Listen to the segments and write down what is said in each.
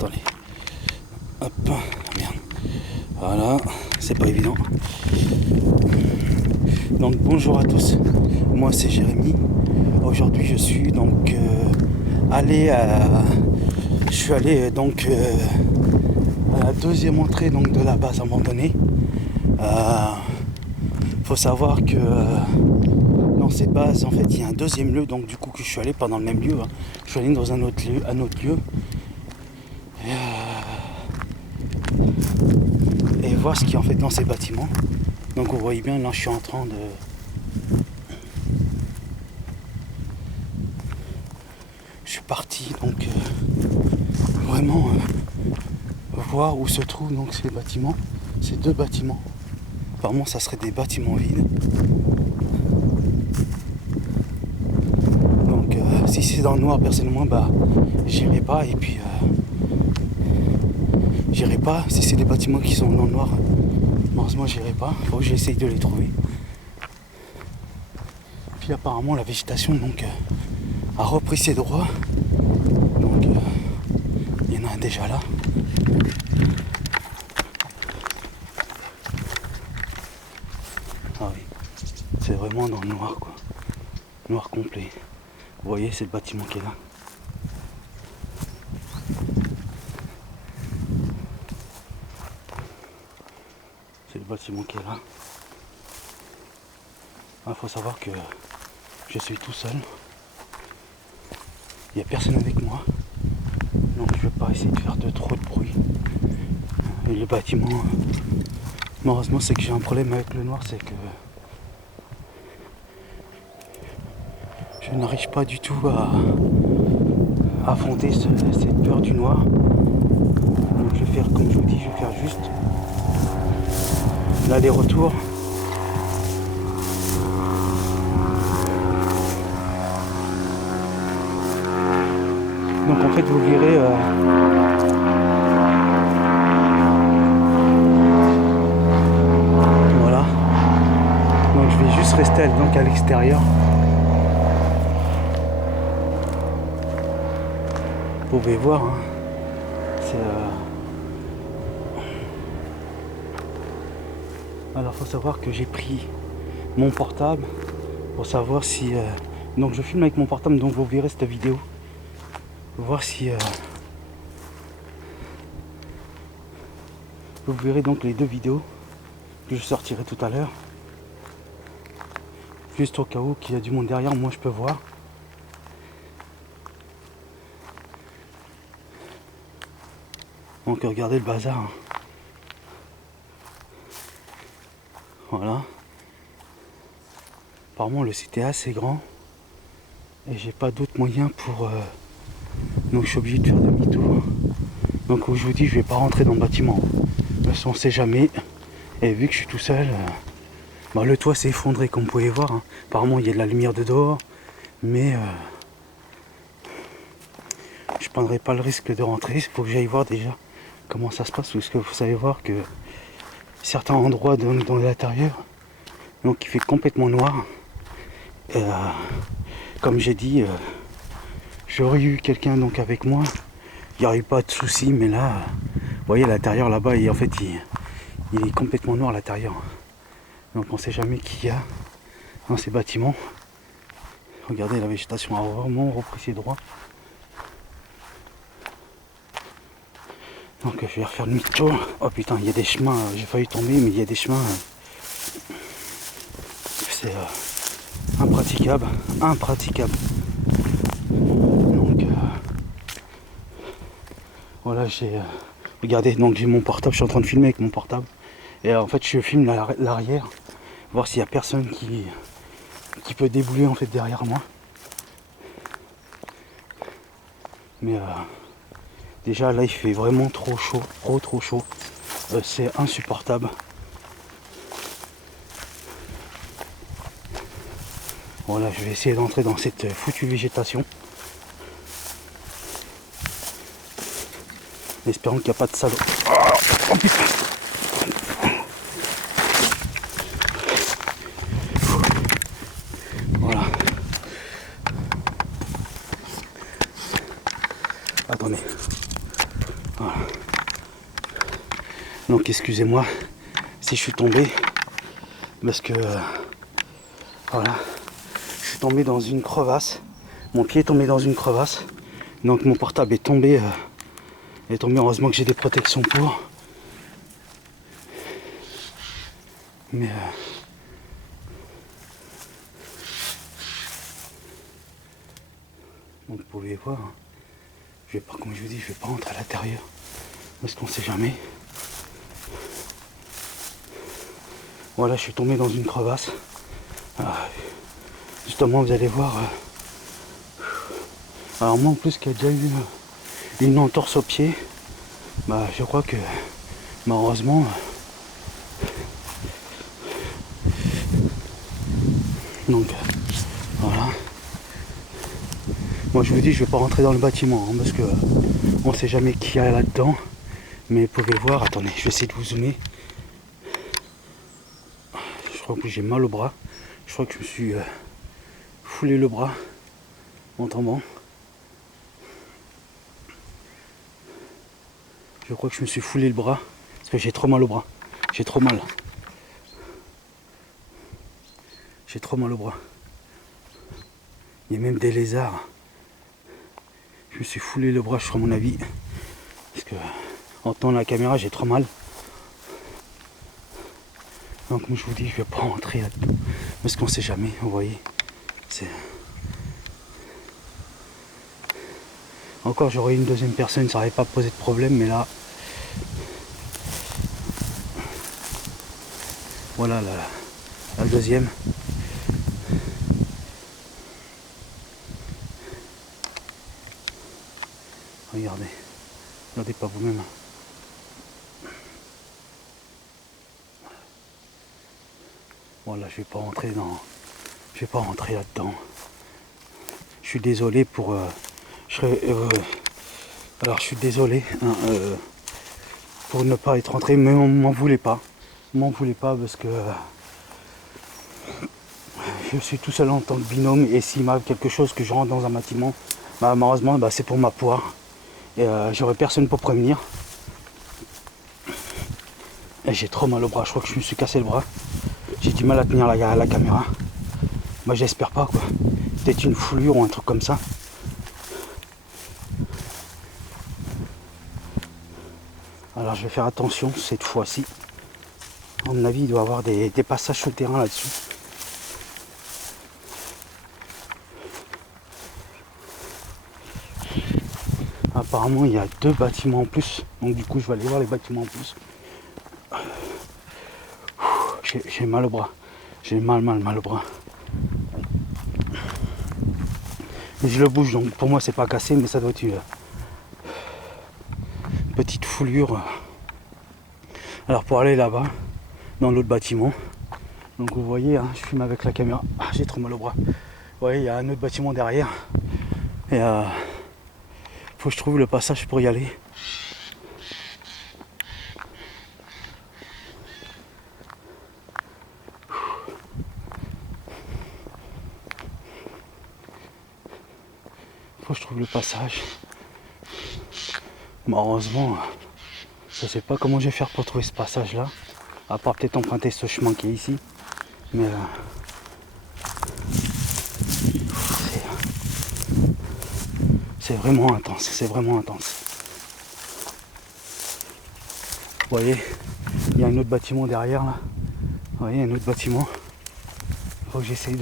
attendez. Hop, merde. Voilà, c'est pas évident. Donc bonjour à tous, moi c'est Jérémy. Aujourd'hui je suis donc allé à... Je suis allé donc à la deuxième entrée donc de la base abandonnée. Faut savoir que dans cette base en fait il y a un deuxième lieu, donc du coup que je suis allé pas dans le même lieu, hein. Je suis allé dans un autre lieu, et voir ce qu'il y a en fait dans ces bâtiments. Donc vous voyez bien, là je suis en train de... Je suis parti donc vraiment voir où se trouvent donc ces bâtiments, ces deux bâtiments. Apparemment ça serait des bâtiments vides. Donc si c'est dans le noir personnellement j'irai pas, et puis j'irai pas. Si c'est des bâtiments qui sont dans le noir, malheureusement j'irai pas. Faut que j'essaye de les trouver. Puis apparemment la végétation donc a repris ses droits. Donc il y en a un déjà là. Ah oui, c'est vraiment dans le noir quoi. Noir complet. Vous voyez, c'est le bâtiment qui est là. C'est le bâtiment qui est là. Il faut savoir que je suis tout seul. Il n'y a personne avec moi. Donc je ne vais pas essayer de faire trop de bruit. Et le bâtiment, malheureusement c'est que j'ai un problème avec le noir, c'est que je n'arrive pas du tout à affronter cette peur du noir. Donc je vais faire, comme je vous dis, je vais faire juste l'aller-retour. Donc en fait vous verrez voilà. Donc je vais juste rester donc à l'extérieur. Vous pouvez voir, hein. Alors faut savoir que j'ai pris mon portable pour savoir si donc je filme avec mon portable, donc vous verrez cette vidéo. Voir si vous verrez donc les deux vidéos que je sortirai tout à l'heure, juste au cas où qu'il y a du monde derrière, moi je peux voir. Donc regardez le bazar, hein. Voilà, apparemment le site est assez grand et j'ai pas d'autre moyen pour donc je suis obligé de faire demi-tour. Donc je vous dis, je vais pas rentrer dans le bâtiment parce qu'on sait jamais. Et vu que je suis tout seul, le toit s'est effondré comme vous pouvez voir, hein. Apparemment il y a de la lumière de dehors, mais je prendrai pas le risque de rentrer. Il faut que j'aille voir déjà comment ça se passe, parce que vous savez voir que certains endroits dans l'intérieur, donc il fait complètement noir. Et, comme j'ai dit, j'aurais eu quelqu'un donc avec moi, il n'y aurait eu pas de souci, mais là, vous voyez à l'intérieur là-bas, en fait il est complètement noir à l'intérieur. Donc on ne sait jamais qui y a dans ces bâtiments. Regardez, la végétation a vraiment repris ses droits. Donc je vais refaire demi-tour. Oh putain, il y a des chemins, j'ai failli tomber, mais il y a des chemins. C'est impraticable. Donc voilà, regardez, donc j'ai mon portable, je suis en train de filmer avec mon portable. Et en fait je filme l'arrière, voir s'il n'y a personne qui peut débouler en fait derrière moi. Mais déjà là il fait vraiment trop chaud, trop chaud. C'est insupportable. Voilà, je vais essayer d'entrer dans cette foutue végétation. Espérons qu'il n'y a pas de salaud. Oh putain. Voilà. Attendez. Voilà. Donc excusez-moi si je suis tombé, parce que voilà, je suis tombé dans une crevasse. Mon pied est tombé dans une crevasse. Donc mon portable est tombé. Heureusement que j'ai des protections pour. Mais donc vous pouvez voir, hein, je vais pas, comme je vous dis, je vais pas rentrer à l'intérieur parce qu'on sait jamais. Voilà, je suis tombé dans une crevasse. Justement, vous allez voir. Alors moi en plus qui a déjà eu une entorse au pied, bah je crois que malheureusement donc voilà. Moi je vous dis, je vais pas rentrer dans le bâtiment hein, parce que on sait jamais qui y a là-dedans. Mais vous pouvez voir, attendez, je vais essayer de vous zoomer. Je crois que j'ai mal au bras. Je crois que je me suis foulé le bras en tombant. Je crois que je me suis foulé le bras parce que j'ai trop mal au bras. J'ai trop mal. J'ai trop mal au bras. Il y a même des lézards. Je me suis foulé le bras, je crois, à mon avis. Parce que en tenant la caméra, j'ai trop mal. Donc comme je vous dis, je vais pas rentrer là-dedans. Parce qu'on sait jamais, vous voyez. Encore j'aurais une deuxième personne, ça n'aurait pas posé de problème, mais là. Voilà la deuxième. Regardez. Regardez pas vous-même. Voilà, je vais pas rentrer là-dedans. Je suis désolé pour. Alors je suis désolé hein, pour ne pas être rentré, mais on m'en voulait pas. M'en voulez pas parce que je suis tout seul en tant que binôme et s'il m'arrive quelque chose que je rentre dans un bâtiment, bah, malheureusement bah, c'est pour ma poire. Et j'aurai personne pour prévenir. Et j'ai trop mal au bras, je crois que je me suis cassé le bras. J'ai du mal à tenir la caméra. Moi j'espère pas quoi. Peut-être une foulure ou un truc comme ça. Alors je vais faire attention cette fois-ci. À mon avis il doit y avoir des passages souterrains là-dessus. Apparemment il y a 2 bâtiments en plus. Donc du coup je vais aller voir les bâtiments en plus. J'ai mal au bras. J'ai mal au bras. Et je le bouge, donc pour moi c'est pas cassé, mais ça doit être une petite foulure. Alors pour aller là-bas, dans l'autre bâtiment, donc vous voyez, hein, je filme avec la caméra. Ah, j'ai trop mal au bras. Vous voyez, il y a un autre bâtiment derrière. Et faut que je trouve le passage pour y aller. Faut que je trouve le passage. Malheureusement, je sais pas comment je vais faire pour trouver ce passage là. À part peut-être emprunter ce chemin qui est ici. Mais c'est vraiment intense, c'est vraiment intense. Vous voyez, il y a un autre bâtiment derrière là. Vous voyez, un autre bâtiment. Il faut que j'essaye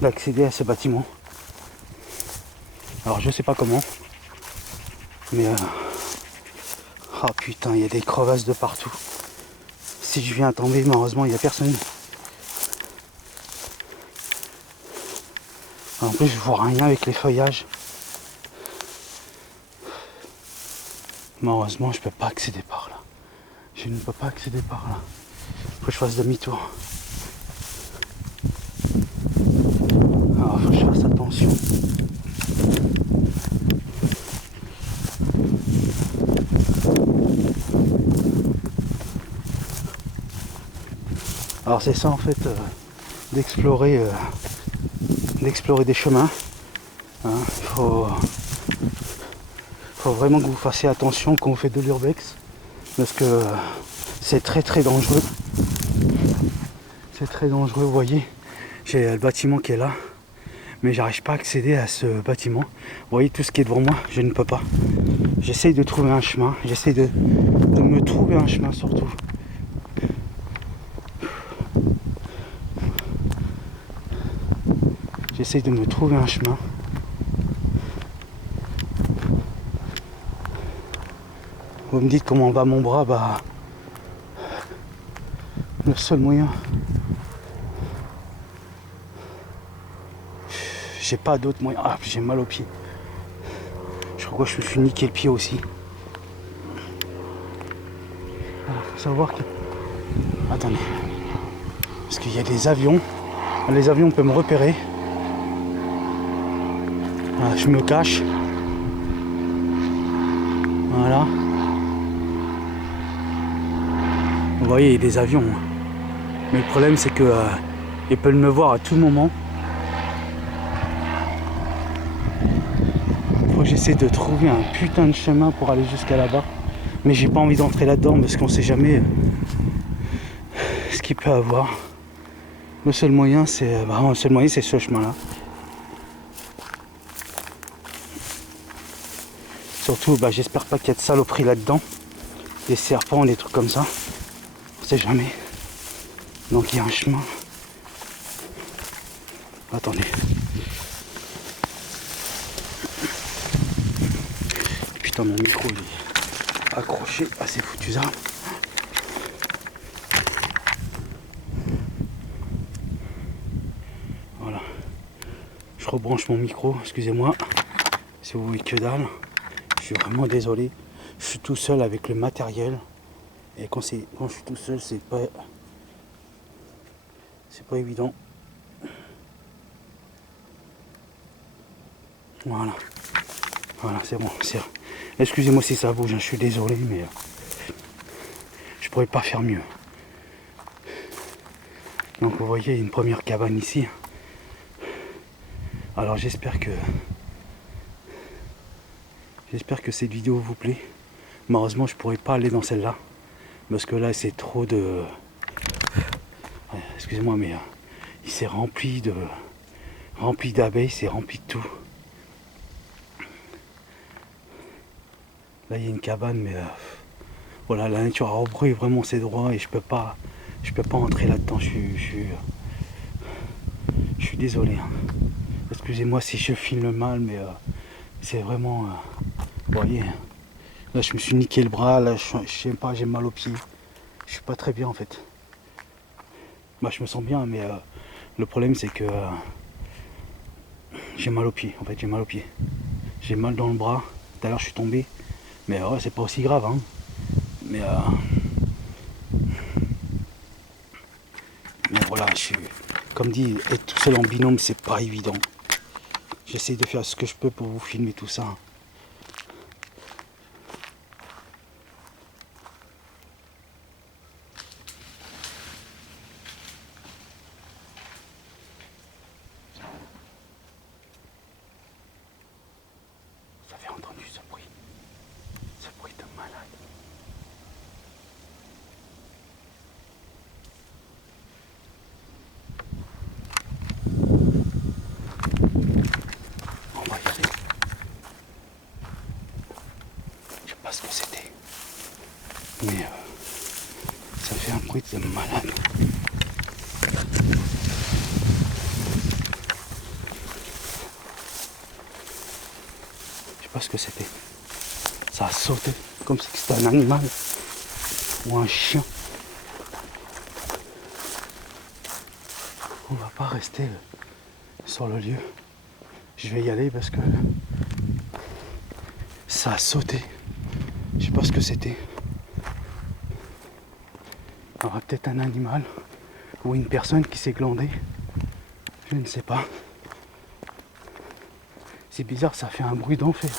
d'accéder à ce bâtiment. Alors je sais pas comment. Mais ah putain, il y a des crevasses de partout. Si je viens à tomber, malheureusement il n'y a personne. En plus je vois rien avec les feuillages. Malheureusement je peux pas accéder par là. Je ne peux pas accéder par là. Faut que je fasse demi-tour. Alors faut que je fasse attention. Alors c'est ça en fait d'explorer des chemins. Hein, faut faut vraiment que vous fassiez attention quand vous faites de l'urbex, parce que c'est très très dangereux. C'est très dangereux, vous voyez, j'ai le bâtiment qui est là, mais j'arrive pas à accéder à ce bâtiment. Vous voyez tout ce qui est devant moi, je ne peux pas. J'essaye de trouver un chemin, j'essaye de me trouver un chemin surtout. J'essaye de me trouver un chemin. Vous me dites comment va mon bras, bah le seul moyen. J'ai pas d'autre moyen. Ah, j'ai mal au pied. Je crois que je me suis niqué le pied aussi. Alors, faut savoir que. Attendez. Parce qu'il y a des avions. Les avions peuvent me repérer. Voilà, je me cache. Voilà. Vous voyez, il y a des avions. Mais le problème, c'est que ils peuvent me voir à tout moment. Faut que j'essaie de trouver un putain de chemin pour aller jusqu'à là-bas. Mais j'ai pas envie d'entrer là-dedans parce qu'on sait jamais ce qu'il peut avoir. Le seul moyen, c'est ce chemin-là. Surtout, j'espère pas qu'il y a de saloperies là-dedans. Des serpents, des trucs comme ça. On sait jamais. Donc il y a un chemin. Attendez. Putain, mon micro il est accroché à ces foutus arbres. Voilà. Je rebranche mon micro, excusez-moi. Si vous voyez que dalle. Je suis vraiment désolé. Je suis tout seul avec le matériel. Et quand je suis tout seul, c'est pas évident. Voilà. Voilà, c'est bon. Excusez-moi si ça bouge, je suis désolé, mais je pourrais pas faire mieux. Donc vous voyez, il y a une première cabane ici. Alors j'espère que cette vidéo vous plaît. Malheureusement, je pourrais pas aller dans celle-là. Parce que là, c'est trop de... Excusez-moi, mais il s'est rempli d'abeilles, c'est rempli de tout. Là, il y a une cabane, mais voilà, la nature a repris vraiment ses droits et je peux pas entrer là-dedans. Je suis désolé. Hein. Excusez-moi si je filme mal, mais c'est vraiment... vous voyez, là, je me suis niqué le bras, là, je sais pas, j'ai mal aux pieds. Je suis pas très bien, en fait. Je me sens bien, mais le problème, c'est que j'ai mal aux pieds, en fait, j'ai mal aux pieds. J'ai mal dans le bras. Tout à l'heure, je suis tombé. Mais ouais, c'est pas aussi grave, hein. Mais voilà, comme dit, être tout seul en binôme, c'est pas évident. J'essaie de faire ce que je peux pour vous filmer tout ça. Vous avez entendu ce bruit de malade. On va y aller. Je sais pas ce que c'était. Mais ça fait un bruit de malade. Je sais pas ce que c'était. Ça a sauté comme si c'était un animal ou un chien. On va pas rester sur le lieu. Je vais y aller parce que ça a sauté. Je sais pas ce que c'était. Il y aura peut-être un animal ou une personne qui s'est glandée. Je ne sais pas. C'est bizarre, ça fait un bruit d'enfer.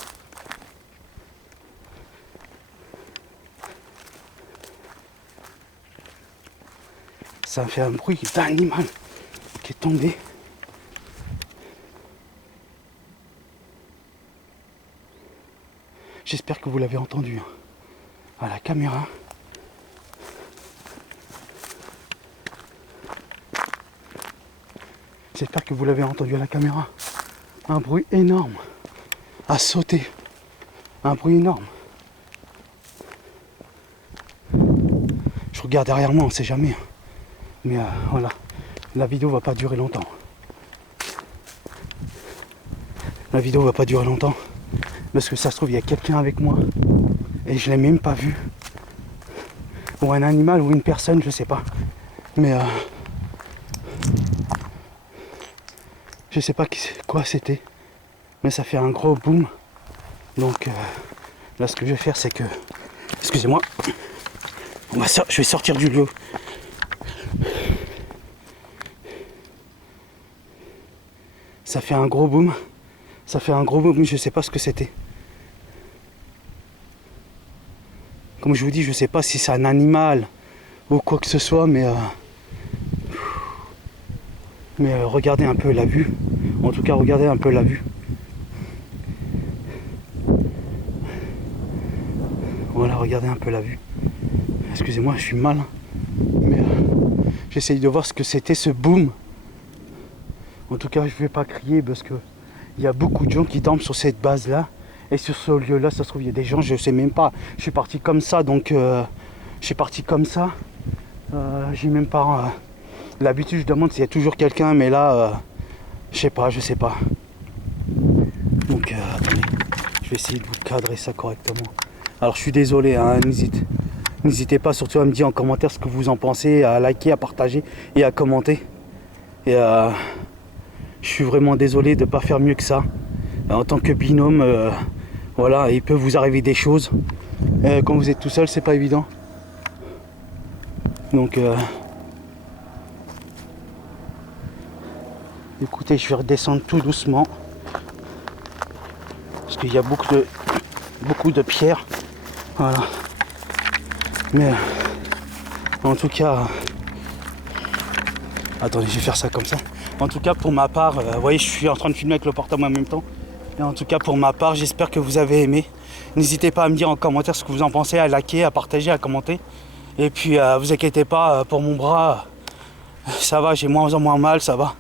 Ça fait un bruit d'animal qui est tombé. J'espère que vous l'avez entendu hein, à la caméra. J'espère que vous l'avez entendu à la caméra. Un bruit énorme. À sauter. Un bruit énorme. Je regarde derrière moi, on sait jamais. Mais voilà. La vidéo va pas durer longtemps. La vidéo va pas durer longtemps. Parce que ça se trouve, il y a quelqu'un avec moi. Et je l'ai même pas vu. Ou un animal ou une personne, je sais pas. Mais je sais pas quoi c'était. Mais ça fait un gros boom. Donc là ce que je vais faire c'est que. Excusez-moi. Je vais sortir du lieu. Ça fait un gros boom. Ça fait un gros boom, je sais pas ce que c'était. Comme je vous dis, je sais pas si c'est un animal ou quoi que ce soit, mais regardez un peu la vue. En tout cas, regardez un peu la vue. Voilà, regardez un peu la vue. Excusez-moi, je suis mal. Mais j'essaye de voir ce que c'était ce boom. En tout cas, je vais pas crier parce que il y a beaucoup de gens qui dorment sur cette base-là. Et sur ce lieu-là, ça se trouve, il y a des gens, je sais même pas. Je suis parti comme ça, donc je suis parti comme ça. J'ai même pas... L'habitude, je demande s'il y a toujours quelqu'un, mais là, je sais pas. Donc, attendez, je vais essayer de vous cadrer ça correctement. Alors, je suis désolé, hein, n'hésitez pas surtout à me dire en commentaire ce que vous en pensez, à liker, à partager et à commenter. Et je suis vraiment désolé de ne pas faire mieux que ça. En tant que binôme, voilà, il peut vous arriver des choses. Quand vous êtes tout seul, c'est pas évident. Donc, écoutez, je vais redescendre tout doucement. Parce qu'il y a beaucoup de pierres. Voilà. Mais en tout cas... Attendez, je vais faire ça comme ça. En tout cas, pour ma part, vous voyez, je suis en train de filmer avec le portable en même temps. Et en tout cas, pour ma part, j'espère que vous avez aimé. N'hésitez pas à me dire en commentaire ce que vous en pensez, à liker, à partager, à commenter. Et puis, vous inquiétez pas, pour mon bras, ça va, j'ai moins en moins mal, ça va.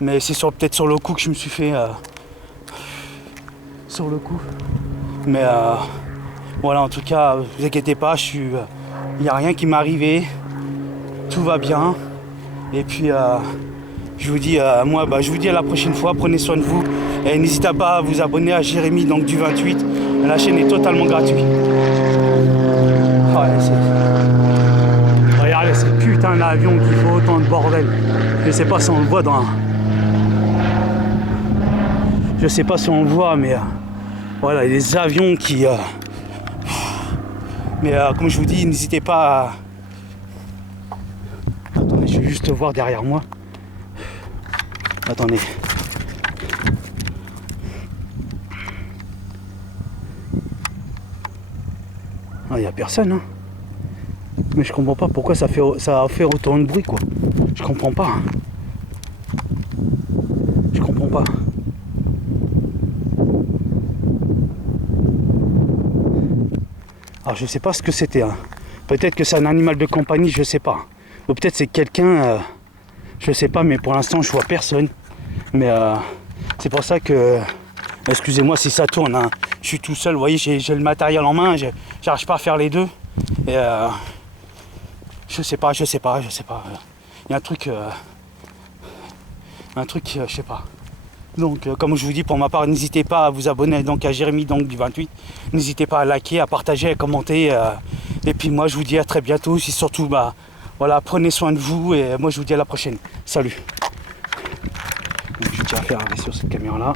Mais c'est peut-être sur le coup que je me suis fait... sur le coup. Mais voilà, en tout cas, vous inquiétez pas, il n'y a rien qui m'est arrivé. Tout va bien. Et puis, je vous dis, je vous dis à la prochaine fois. Prenez soin de vous. Et n'hésitez pas à vous abonner à Jérémy donc, du 28. La chaîne est totalement gratuite. Regardez, c'est putain d'avion qui fait autant de bordel. Je sais pas si on le voit dans... Je sais pas si on le voit, mais... voilà, il y a des avions qui... Mais comme je vous dis, n'hésitez pas à... Attendez, je vais juste voir derrière moi. Attendez. Ah, il n'y a personne, hein. Mais je comprends pas pourquoi ça a fait autant de bruit, quoi. Je comprends pas. Hein. Je comprends pas. Alors je sais pas ce que c'était. Hein. Peut-être que c'est un animal de compagnie, je sais pas. Ou peut-être c'est quelqu'un, je sais pas, mais pour l'instant je vois personne. Mais c'est pour ça que, excusez-moi si ça tourne, hein. Je suis tout seul, vous voyez, j'ai le matériel en main, j'arrive pas à faire les deux. Et je sais pas. Il y a un truc, je sais pas. Donc comme je vous dis, pour ma part, n'hésitez pas à vous abonner donc à Jérémy donc, du 28. N'hésitez pas à liker, à partager, à commenter. Et puis moi je vous dis à très bientôt. Et surtout, voilà, prenez soin de vous et moi je vous dis à la prochaine. Salut. Donc, je tiens à faire arrêter sur cette caméra là.